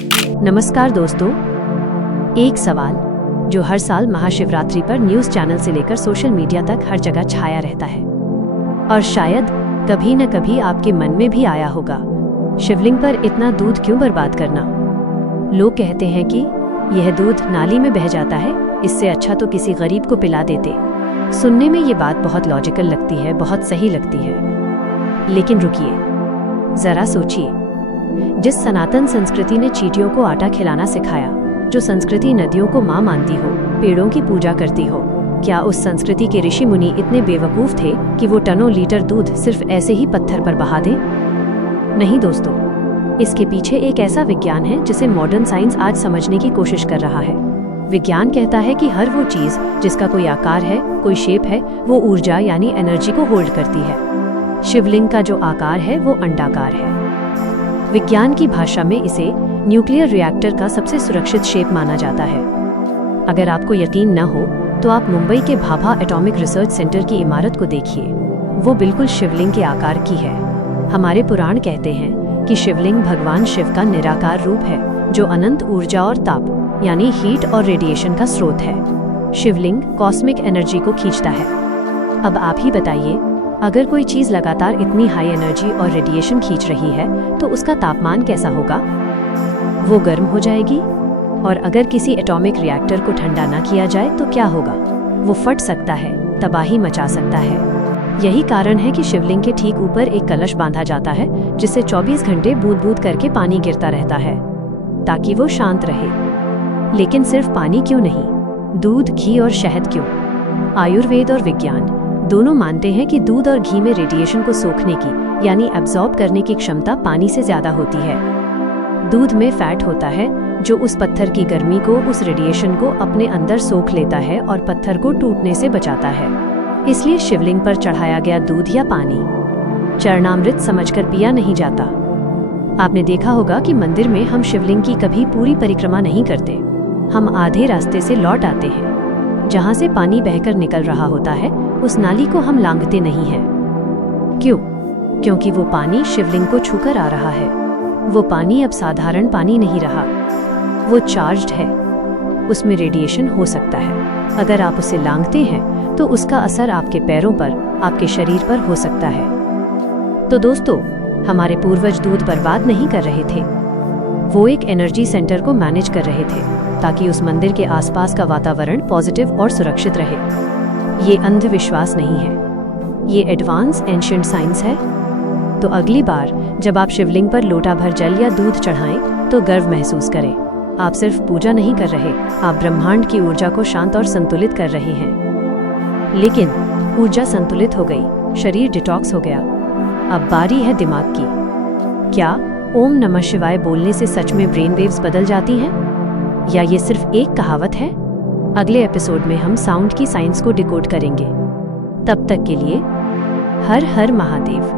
नमस्कार दोस्तों, एक सवाल जो हर साल महाशिवरात्रि पर न्यूज़ चैनल से लेकर सोशल मीडिया तक हर जगह छाया रहता है और शायद कभी न कभी आपके मन में भी आया होगा, शिवलिंग पर इतना दूध क्यों बर्बाद करना। लोग कहते हैं कि यह दूध नाली में बह जाता है, इससे अच्छा तो किसी गरीब को पिला देते। सुनने में ये बात बहुत लॉजिकल लगती है, बहुत सही लगती है, लेकिन रुकिए, जरा सोचिए। जिस सनातन संस्कृति ने चींटियों को आटा खिलाना सिखाया, जो संस्कृति नदियों को माँ मानती हो, पेड़ों की पूजा करती हो, क्या उस संस्कृति के ऋषि मुनि इतने बेवकूफ थे कि वो टनों लीटर दूध सिर्फ ऐसे ही पत्थर पर बहा दें? नहीं दोस्तों, इसके पीछे एक ऐसा विज्ञान है जिसे मॉडर्न साइंस आज समझने की कोशिश कर रहा है। विज्ञान कहता है कि हर वो चीज जिसका कोई आकार है, कोई शेप है, वो ऊर्जा यानी एनर्जी को होल्ड करती है। शिवलिंग का जो आकार है वो अंडाकार है। विज्ञान की भाषा में इसे न्यूक्लियर रिएक्टर का सबसे सुरक्षित शेप माना जाता है। अगर आपको यकीन न हो तो आप मुंबई के भाभा एटॉमिक रिसर्च सेंटर की इमारत को देखिए, वो बिल्कुल शिवलिंग के आकार की है। हमारे पुराण कहते हैं कि शिवलिंग भगवान शिव का निराकार रूप है, जो अनंत ऊर्जा और ताप यानी हीट और रेडिएशन का स्रोत है। शिवलिंग कॉस्मिक एनर्जी को खींचता है। अब आप ही बताइए, अगर कोई चीज लगातार इतनी हाई एनर्जी और रेडिएशन खींच रही है तो उसका तापमान कैसा होगा? वो गर्म हो जाएगी। और अगर किसी एटॉमिक रिएक्टर को ठंडा ना किया जाए तो क्या होगा? वो फट सकता है, तबाही मचा सकता है। यही कारण है कि शिवलिंग के ठीक ऊपर एक कलश बांधा जाता है, जिससे 24 घंटे बूंद बूंद करके पानी गिरता रहता है ताकि वो शांत रहे। लेकिन सिर्फ पानी क्यों नहीं, दूध, घी और शहद क्यों? आयुर्वेद और विज्ञान दोनों मानते हैं कि दूध और घी में रेडिएशन को सोखने की यानी एब्जॉर्ब करने की क्षमता पानी से ज्यादा होती है। दूध में फैट होता है जो उस पत्थर की गर्मी को, उस रेडिएशन को अपने अंदर सोख लेता है और पत्थर को टूटने से बचाता है। इसलिए शिवलिंग पर चढ़ाया गया दूध या पानी चरणामृत समझकर पिया नहीं जाता। आपने देखा होगा कि मंदिर में हम शिवलिंग की कभी पूरी परिक्रमा नहीं करते, हम आधे रास्ते से लौट आते हैं। जहाँ से पानी बहकर निकल रहा होता है उस नाली को हम लांघते नहीं हैं। क्यों? क्योंकि वो पानी शिवलिंग को छूकर आ रहा है। वो पानी अब साधारण पानी नहीं रहा, वो चार्ज्ड है, उसमें रेडिएशन हो सकता है। अगर आप उसे लांघते हैं तो उसका असर आपके पैरों पर, आपके शरीर पर हो सकता है। तो दोस्तों, हमारे पूर्वज दूध बर्बाद नहीं कर रहे थे, वो एक एनर्जी सेंटर को मैनेज कर रहे थे ताकि उस मंदिर के आसपास का वातावरण पॉजिटिव और सुरक्षित रहे। ये अंधविश्वास नहीं है, ये एडवांस एंशिएंट साइंस है। तो अगली बार जब आप शिवलिंग पर लोटा भर जल या दूध चढ़ाएं तो गर्व महसूस करें। आप सिर्फ पूजा नहीं कर रहे, आप ब्रह्मांड की ऊर्जा को शांत और संतुलित कर रहे हैं। लेकिन ऊर्जा संतुलित हो गई, शरीर डिटॉक्स हो गया, अब बारी है दिमाग की। क्या ओम नमः शिवाय बोलने से सच में ब्रेन वेव्स बदल जाती हैं, या ये सिर्फ एक कहावत है? अगले एपिसोड में हम साउंड की साइंस को डिकोड करेंगे। तब तक के लिए हर हर महादेव।